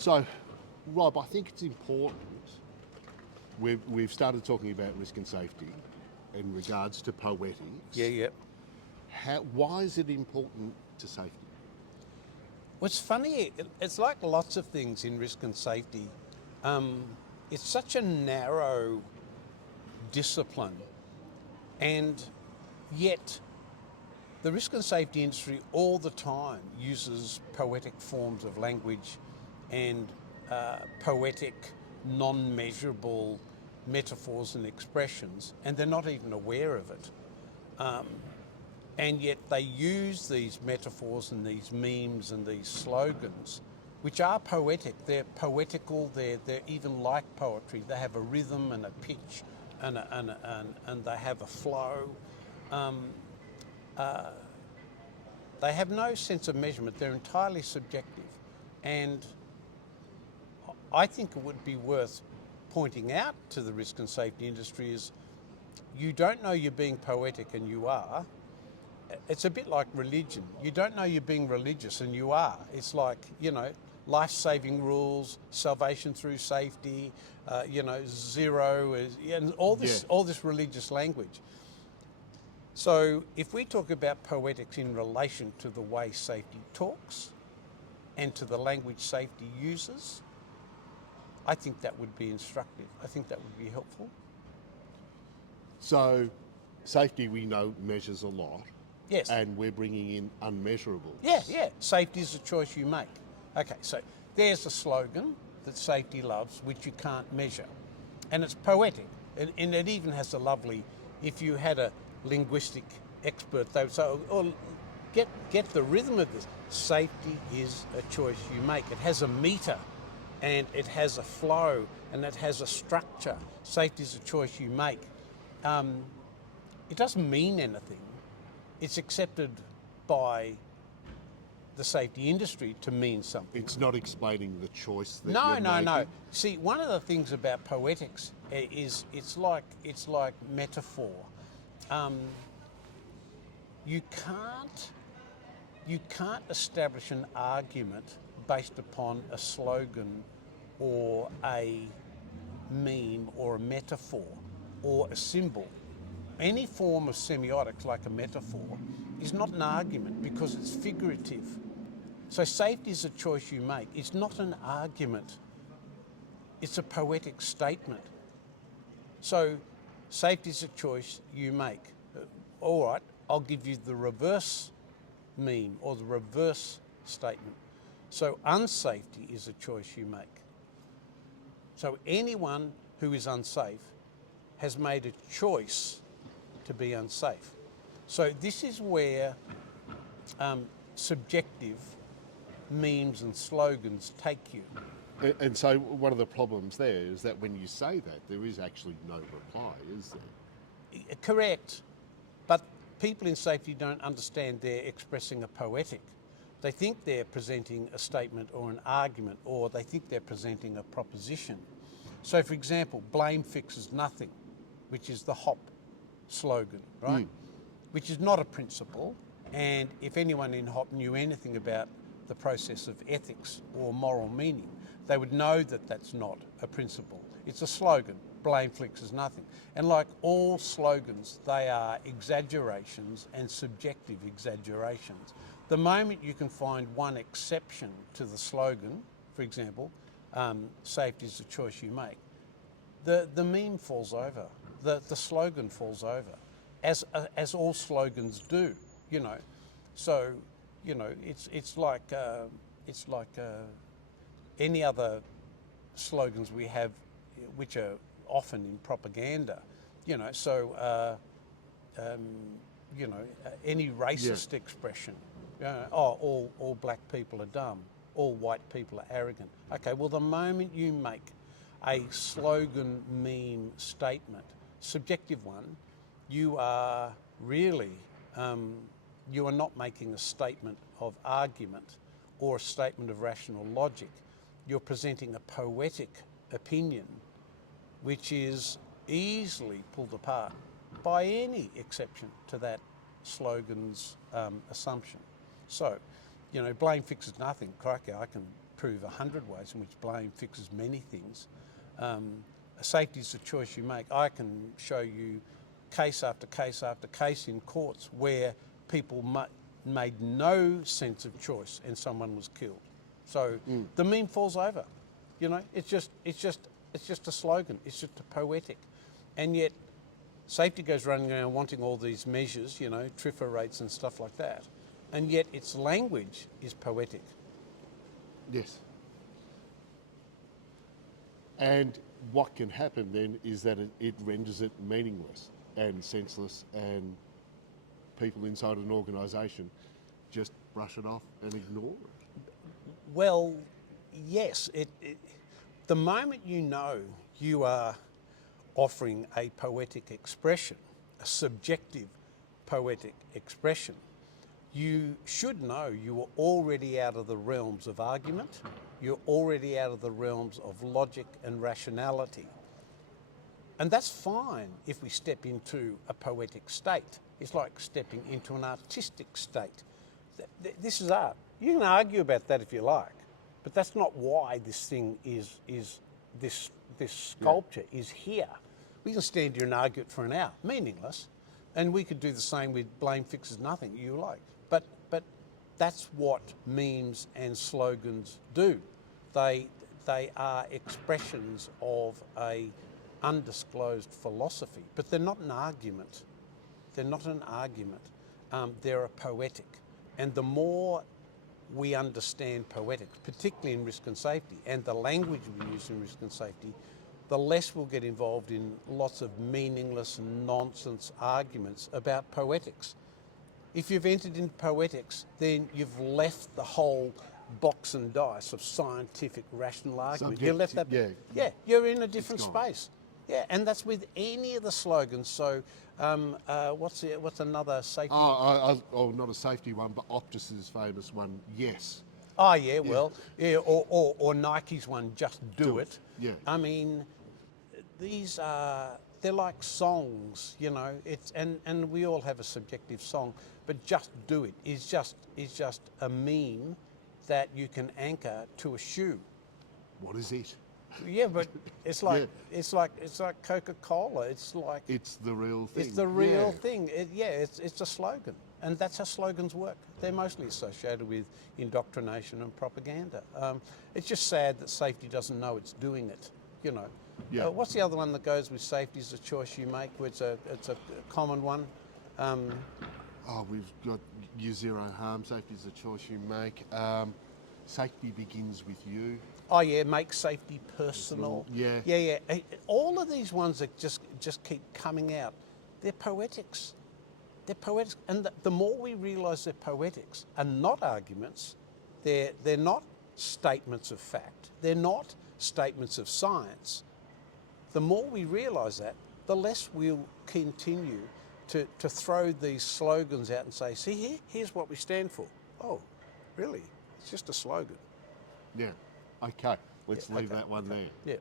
So, Rob, I think it's important. We've started talking about risk and safety in regards to poetics. Yeah. Why is it important to safety? What's funny, it's like lots of things in risk and safety. It's such a narrow discipline, and yet the risk and safety industry all the time uses poetic forms of language and poetic, non-measurable metaphors and expressions, and they're not even aware of it. And yet they use these metaphors and these memes and these slogans, which are poetic. They're poetical. They're even like poetry. They have a rhythm and a pitch, and they have a flow. They have no sense of measurement. They're entirely subjective, and I think it would be worth pointing out to the risk and safety industry is you don't know you're being poetic and you are. It's a bit like religion. You don't know you're being religious and you are. It's like, life-saving rules, salvation through safety, zero, and all this religious language. So if we talk about poetics in relation to the way safety talks and to the language safety uses, I think that would be instructive. I think that would be helpful. So, safety we know measures a lot. Yes. And we're bringing in unmeasurables. Yeah. Safety is a choice you make. Okay, so there's a slogan that safety loves, which you can't measure. And it's poetic. And it even has a lovely, if you had a linguistic expert, they would say, get the rhythm of this. Safety is a choice you make. It has a meter, and it has a flow, and it has a structure. Safety is a choice you make. It doesn't mean anything. It's accepted by the safety industry to mean something. It's not explaining the choice that you're making. No. See, one of the things about poetics is it's like metaphor. You can't establish an argument based upon a slogan or a meme or a metaphor or a symbol. Any form of semiotics, like a metaphor, is not an argument because it's figurative. So safety is a choice you make. It's not an argument. It's a poetic statement. So safety is a choice you make. All right, I'll give you the reverse meme or the reverse statement. So unsafety is a choice you make. So anyone who is unsafe has made a choice to be unsafe. So this is where subjective memes and slogans take you. And so one of the problems there is that when you say that, there is actually no reply, is there? Correct. But people in safety don't understand they're expressing a poetic. They think they're presenting a statement or an argument, or they think they're presenting a proposition. So for example, blame fixes nothing, which is the HOP slogan, right? Which is not a principle, and if anyone in HOP knew anything about the process of ethics or moral meaning, they would know that that's not a principle. It's a slogan. Blame fixes nothing. And like all slogans, they are exaggerations and subjective exaggerations. The moment you can find one exception to the slogan, for example, safety is a choice you make, the meme falls over. The slogan falls over, as all slogans do, So, it's like any other slogans we have, which are often in propaganda, any racist expression, all black people are dumb, all white people are arrogant. Okay, well, the moment you make a slogan, meme, statement, subjective one, you are really, you are not making a statement of argument or a statement of rational logic. You're presenting a poetic opinion which is easily pulled apart by any exception to that slogan's assumption. So, blame fixes nothing. Crikey, I can prove 100 ways in which blame fixes many things. Safety is the choice you make. I can show you case after case after case in courts where people made no sense of choice and someone was killed. So the meme falls over. You know, it's just a slogan. It's just a poetic, and yet safety goes running around wanting all these measures, you know, TRIFR rates and stuff like that, and yet its language is poetic. Yes. And what can happen then is that it renders it meaningless and senseless, and people inside an organisation just brush it off and ignore it. Well, yes. The moment you know you are offering a poetic expression, a subjective poetic expression, you should know you are already out of the realms of argument, you're already out of the realms of logic and rationality. And that's fine if we step into a poetic state. It's like stepping into an artistic state. This is art. You can argue about that if you like, but that's not why this thing this sculpture is here. We can stand here and argue it for an hour, meaningless, and we could do the same with blame fixes nothing, you like. But that's what memes and slogans do. They are expressions of a undisclosed philosophy, but they're not an argument. They're not an argument. They're a poetic. And the more we understand poetics, particularly in risk and safety, and the language we use in risk and safety, the less we'll get involved in lots of meaningless nonsense arguments about poetics. If you've entered into poetics, then you've left the whole box and dice of scientific rational argument. You left that. Yeah, you're in a different space. Yeah, and that's with any of the slogans. So, what's another safety? Oh, not a safety one, but Optus's famous one. Yes. Oh yeah, well, yeah, or Nike's one, just do it. Yeah. I mean, these are, they're like songs, you know. It's and we all have a subjective song, but just do it is just a meme that you can anchor to a shoe. What is it? Yeah, but it's like it's like Coca-Cola. It's the real thing. It's the real thing. It's a slogan, and that's how slogans work. They're mostly associated with indoctrination and propaganda. It's just sad that safety doesn't know it's doing it. You know. Yeah. What's the other one that goes with safety? Is a choice you make. It's a common one. We've got you zero harm. Safety is a choice you make. Safety begins with you. Oh yeah, make safety personal. Yeah. All of these ones that just keep coming out, they're poetics. They're poetics, and the more we realise they're poetics and not arguments, they're not statements of fact. They're not statements of science. The more we realise that, the less we'll continue to throw these slogans out and say, see, here's what we stand for. Oh, really? It's just a slogan. Yeah. Okay. Let's leave that one there. Yeah.